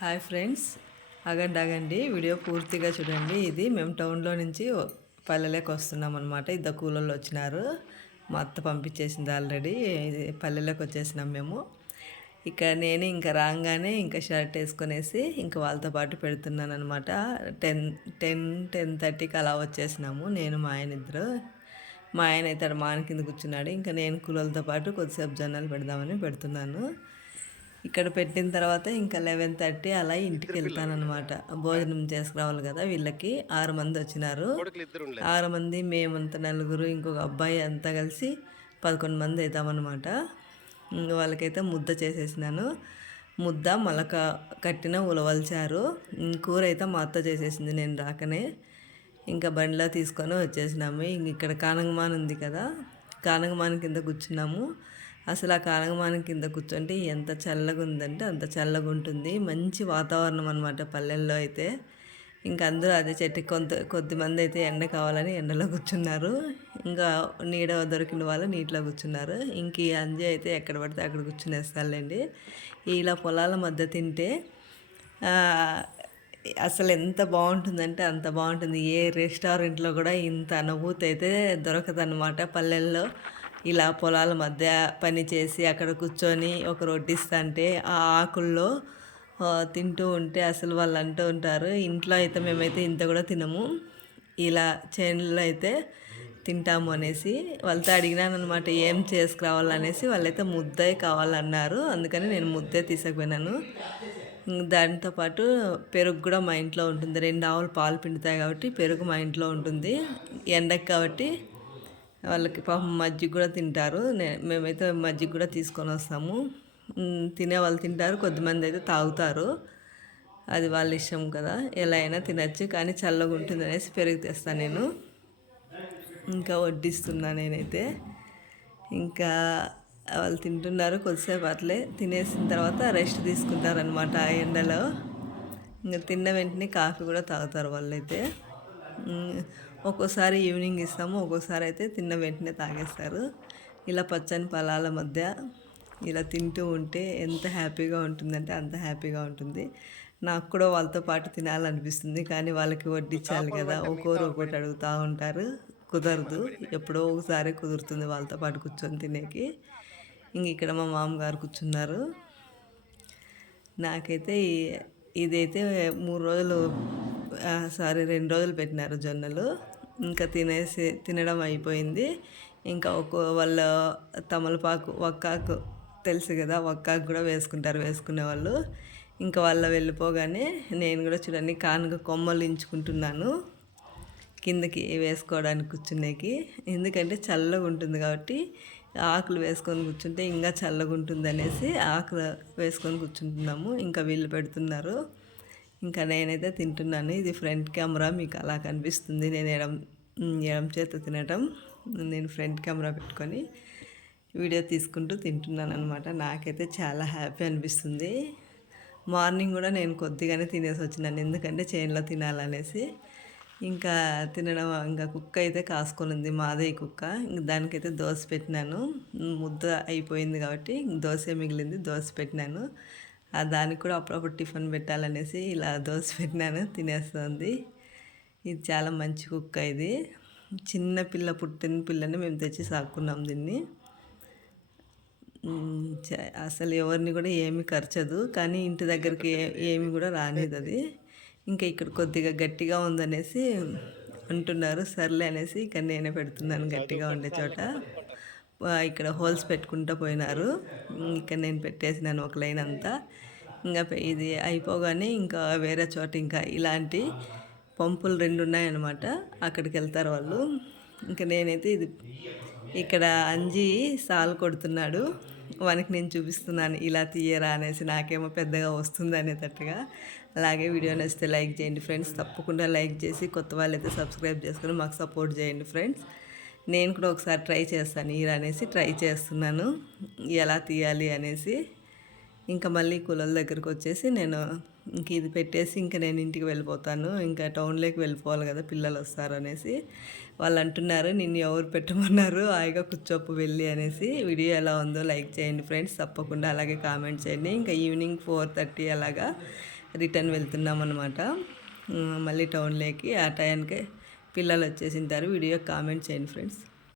Hi friends. అగండి అగండి video పూర్తిగా చూడండి. ఇది మేము టౌన్లో నుంచి పల్లెలోకి వస్తున్నాం అనమాట ఇద్దరు కూలర్లు వచ్చినారు. మా అత్త పంపించేసింది ఆల్రెడీ. ఇది పల్లెలోకి వచ్చేసినాం మేము. ఇక్కడ నేను ఇంకా రాగానే ఇంకా షర్ట్ వేసుకునేసి ఇంకా వాళ్ళతో పాటు పెడుతున్నాను అనమాట టెన్ టెన్ టెన్ థర్టీకి అలా వచ్చేసినాము. నేను మా ఆయన ఇద్దరు. మా ఆయన అయితే మా ఆయన కింద కూర్చున్నాడు. ఇంకా నేను కూలర్లతో పాటు కొద్దిసేపు జొన్నలు పెడదామని పెడుతున్నాను. ఇక్కడ పెట్టిన తర్వాత ఇంకా లెవెన్ థర్టీ అలా ఇంటికి వెళ్తానమాట భోజనం చేసుకురావాలి కదా వీళ్ళకి. ఆరు మంది వచ్చినారు. ఆరు మంది మేమంతా నలుగురు ఇంకొక అబ్బాయి అంతా కలిసి పదకొండు మంది అవుతామన్నమాట ఇంకా వాళ్ళకైతే ముద్ద చేసేసినాను. ముద్ద మొలక కట్టిన ఉలవల్చారు. కూర అయితే మా అత్త చేసేసింది నేను రాకనే. ఇంకా బండిలో తీసుకొని వచ్చేసినాము. ఇంక ఇక్కడ కానంగమాన్ ఉంది కదా. కానంగమాన్ కింద కూర్చున్నాము. అసలు ఆ కాలంమానం కింద కూర్చుంటే ఎంత చల్లగా ఉందంటే అంత చల్లగా ఉంటుంది మంచి వాతావరణం అనమాట పల్లెల్లో అయితే. ఇంకా అందరూ అదే చెట్టు కొంత కొద్దిమంది అయితే ఎండ కావాలని ఎండలో కూర్చున్నారు. ఇంకా నీడ దొరికిన వాళ్ళు నీటిలో కూర్చున్నారు. ఇంక ఈ అంజి అయితే ఎక్కడ పడితే అక్కడ కూర్చునేస్తారులేండి ఇలా పొలాల మధ్య తింటే అసలు ఎంత బాగుంటుందంటే అంత బాగుంటుంది. ఏ రెస్టారెంట్లో కూడా ఇంత అనుభూతి అయితే దొరకదన్నమాట పల్లెల్లో. ఇలా పొలాల మధ్య పని చేసి అక్కడ కూర్చొని ఒక రొట్టిస్తుంటే ఆ ఆకుల్లో తింటూ ఉంటే అసలు వాళ్ళు అంటూ ఉంటారు. ఇంట్లో అయితే మేమైతే ఇంత కూడా తినము. ఇలా చేనులో అయితే తింటాము అనేసి వాళ్ళతో అడిగినాను అనమాట ఏం చేసుకురావాలనేసి? వాళ్ళైతే ముద్దే కావాలన్నారు. అందుకని నేను ముద్దే తీసుకుపోయినాను. దాంతోపాటు పెరుగు కూడా మా ఇంట్లో ఉంటుంది. రెండు ఆవులు పాలు పిండుతాయి కాబట్టి పెరుగు మా ఇంట్లో ఉంటుంది. ఎండకు కాబట్టి వాళ్ళకి పాపం మజ్జిగ కూడా తింటారు. మేమైతే మజ్జిగ కూడా తీసుకొని వస్తాము. తినే వాళ్ళు తింటారు కొద్దిమంది అయితే తాగుతారు. అది వాళ్ళ ఇష్టం కదా. ఎలా అయినా తినచ్చు కానీ చల్లగా ఉంటుంది అనేసి పెరుగు తెస్తాను నేను. ఇంకా వడ్డిస్తున్నా నేనైతే. ఇంకా వాళ్ళు తింటున్నారు కొద్దిసేపు అట్లే. తినేసిన తర్వాత రెస్ట్ తీసుకుంటారనమాట ఆ ఎండలో. ఇంకా తిన్న వెంటనే కాఫీ కూడా తాగుతారు వాళ్ళైతే. ఒక్కోసారి ఈవినింగ్ ఇస్తాము ఒక్కోసారి అయితే తిన్న వెంటనే తాగేస్తారు. ఇలా పచ్చని పొలాల మధ్య ఇలా తింటూ ఉంటే ఎంత హ్యాపీగా ఉంటుందంటే అంత హ్యాపీగా ఉంటుంది. నాకు కూడా వాళ్ళతో పాటు తినాలనిపిస్తుంది కానీ వాళ్ళకి వడ్డించాలి కదా ఒక్కోరు ఒక్కోటి అడుగుతూ ఉంటారు. కుదరదు ఎప్పుడో ఒకసారి కుదురుతుంది వాళ్ళతో పాటు కూర్చొని తినేకి. ఇంక ఇక్కడ మా మామగారు కూర్చున్నారు. నాకైతే ఇదైతే మూడు రోజులు సారీ రెండు రోజులు పెట్టినారు జొన్నలు. ఇంకా తినేసి తినడం అయిపోయింది. ఇంకా ఒక వాళ్ళ తమలపాకు ఒక్కాకు తెలుసు కదా ఒక్కాకు కూడా వేసుకుంటారు వేసుకునే వాళ్ళు. ఇంకా వాళ్ళ వెళ్ళిపోగానే నేను కూడా చూడండి కానుక కొమ్మలు ఇంచుకుంటున్నాను. కిందకి వేసుకోవడానికి కూర్చునేకి. ఎందుకంటే చల్లగా ఉంటుంది కాబట్టి ఆకులు వేసుకొని కూర్చుంటే ఇంకా చల్లగా ఉంటుంది అనేసి ఆకులు వేసుకొని కూర్చుంటున్నాము. ఇంకా వీళ్ళు పెడుతున్నారు. ఇంకా నేనైతే తింటున్నాను. ఇది ఫ్రంట్ కెమెరా మీకు అలా కనిపిస్తుంది. నేను ఎడం ఎడం చేత తినటం. నేను ఫ్రంట్ కెమెరా పెట్టుకొని వీడియో తీసుకుంటూ తింటున్నాను అనమాట నాకైతే చాలా హ్యాపీ అనిపిస్తుంది. మార్నింగ్ కూడా నేను కొద్దిగానే తినేసి వచ్చినాను. ఎందుకంటే చైన్లో తినాలనేసి. ఇంకా తినడం ఇంకా కుక్క అయితే కాసుకొని ఉంది. మాదే కుక్క. ఇంక దానికైతే దోశ పెట్టినాను. ముద్ద అయిపోయింది కాబట్టి దోశ మిగిలింది. దోశ పెట్టినాను. దానికి కూడా అప్పుడప్పుడు టిఫిన్ పెట్టాలనేసి ఇలా దోశ పెట్టినాను తినేస్తుంది. ఇది చాలా మంచి కుక్క ఇది. చిన్న పిల్ల పుట్టిన పిల్లని మేము తెచ్చి సాక్కున్నాం దీన్ని. అసలు ఎవరిని కూడా ఏమి ఖర్చదు కానీ ఇంటి దగ్గరికి ఏమి కూడా రానేది అది. ఇంకా ఇక్కడ కొద్దిగా గట్టిగా ఉందనేసి అంటున్నారు సర్లే అనేసి ఇక్కడ నేనే పెడుతున్నాను గట్టిగా ఉండే చోట. ఇక్కడ హోల్స్ పెట్టుకుంటూ పోయినారు. ఇక్కడ నేను పెట్టేసినాను ఒక లైన్ అంతా. ఇంకా ఇది అయిపోగానే ఇంకా వేరే చోట ఇంకా ఇలాంటి పంపులు రెండు ఉన్నాయన్నమాట. అక్కడికి వెళ్తారు వాళ్ళు. ఇంకా నేనైతే ఇది ఇక్కడ అంజి సాల్ కొడుతున్నాడు. వానికి నేను చూపిస్తున్నాను ఇలా తీయరా అనేసి నాకేమో పెద్దగా వస్తుంది అనేటట్టుగా. అలాగే వీడియో నచ్చితే లైక్ చేయండి ఫ్రెండ్స్. తప్పకుండా లైక్ చేసి కొత్త వాళ్ళు అయితే సబ్స్క్రైబ్ చేసుకుని మాకు సపోర్ట్ చేయండి ఫ్రెండ్స్. నేను కూడా ఒకసారి ట్రై చేస్తాను ఈర అనేసి ట్రై చేస్తున్నాను. ఎలా తీయాలి అనేసి. ఇంకా మళ్ళీ కులల దగ్గరకు వచ్చేసి నేను ఇంక ఇది పెట్టేసి ఇంకా నేను ఇంటికి వెళ్ళిపోతాను. ఇంకా టౌన్లోకి వెళ్ళిపోవాలి కదా పిల్లలు వస్తారు అనేసి. వాళ్ళు అంటున్నారు నిన్ను ఎవరు పెట్టమన్నారు? హాయిగా కూర్చోపు వెళ్ళి అనేసి. వీడియో ఎలా ఉందో లైక్ చేయండి ఫ్రెండ్స్. తప్పకుండా అలాగే కామెంట్ చేయండి. ఇంకా ఈవినింగ్ ఫోర్ థర్టీ అలాగా రిటర్న్ వెళ్తున్నాం అనమాట మళ్ళీ టౌన్లోకి ఆ టైంకే పిల్లలు వచ్చేసింటారు. వీడియో కామెంట్ చేయండి ఫ్రెండ్స్.